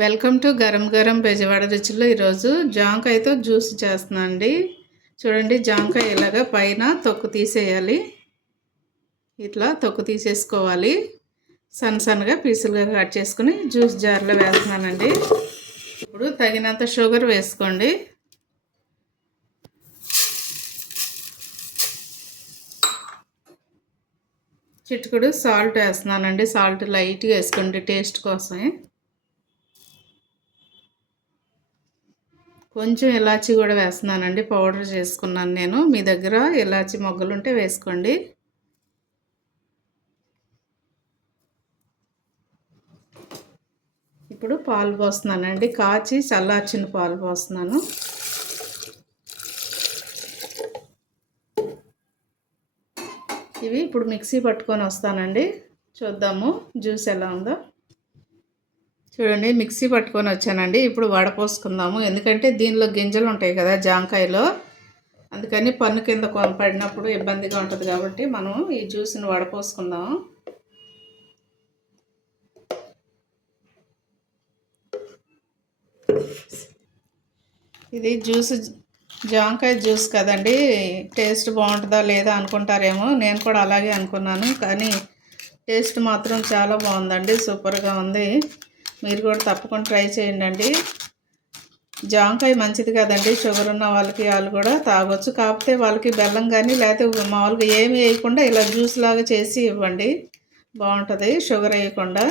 Welcome to Garam Garam Bezawada రుచుల్లో. ఈరోజు జాంకాయతో జ్యూస్ చేస్తున్నాను అండి. చూడండి, జాంకాయ ఇలాగా పైన తొక్కు తీసేయాలి. ఇట్లా తొక్కు తీసేసుకోవాలి. సన్నగా పీసులుగా కట్ చేసుకుని జ్యూస్ జార్లో వేస్తున్నానండి. ఇప్పుడు తగినంత షుగర్ వేసుకోండి. చిటికెడు సాల్ట్ వేస్తున్నానండి. సాల్ట్ లైట్గా వేసుకోండి టేస్ట్ కోసమే. కొంచెం ఇలాచీ కూడా వేస్తున్నానండి, పౌడర్ చేసుకున్నాను నేను. మీ దగ్గర ఇలాచీ మొగ్గలు ఉంటే వేసుకోండి. ఇప్పుడు పాలు పోస్తున్నానండి, కాచి చల్లార్చిన పాలు పోస్తున్నాను. ఇవి ఇప్పుడు మిక్సీ పట్టుకొని వస్తానండి. చూద్దాము జ్యూస్ ఎలా ఉందో. చూడండి, మిక్సీ పట్టుకొని వచ్చానండి. ఇప్పుడు వడపోసుకుందాము. ఎందుకంటే దీనిలో గింజలు ఉంటాయి కదా జాంకాయలో, అందుకని పన్ను కింద పడినప్పుడు ఇబ్బందిగా ఉంటుంది కాబట్టి మనం ఈ జ్యూస్ని వడపోసుకుందాము. ఇది జాంకాయ జ్యూస్ కదండి, టేస్ట్ బాగుంటుందా లేదా అనుకుంటారేమో. నేను కూడా అలాగే అనుకున్నాను, కానీ టేస్ట్ మాత్రం చాలా బాగుందండి, సూపర్గా ఉంది. మీరు కూడా తప్పకుండా ట్రై చేయండి. జాంకాయ మంచిది కదండి, షుగర్ ఉన్న వాళ్ళకి వాళ్ళు కూడా తాగొచ్చు. కాకపోతే వాళ్ళకి బెల్లం కానీ లేకపోతే మామూలుగా ఏమి వేయకుండా ఇలా జ్యూస్ లాగా చేసి ఇవ్వండి, బాగుంటుంది షుగర్ వేయకుండా.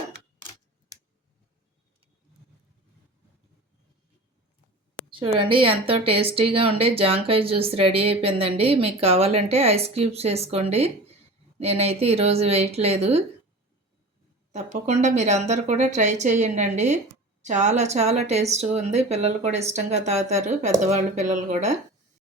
చూడండి, ఎంతో టేస్టీగా ఉండే జాంకాయ జ్యూస్ రెడీ అయిపోయిందండి. మీకు కావాలంటే ఐస్ క్యూబ్స్ వేసుకోండి. నేనైతే ఈరోజు వేయట్లేదు. తప్పకుండా మీరు అందరు కూడా ట్రై చేయండి. చాలా చాలా టేస్ట్గా ఉంది. పిల్లలు కూడా ఇష్టంగా తాగుతారు, పెద్దవాళ్ళు పిల్లలు కూడా.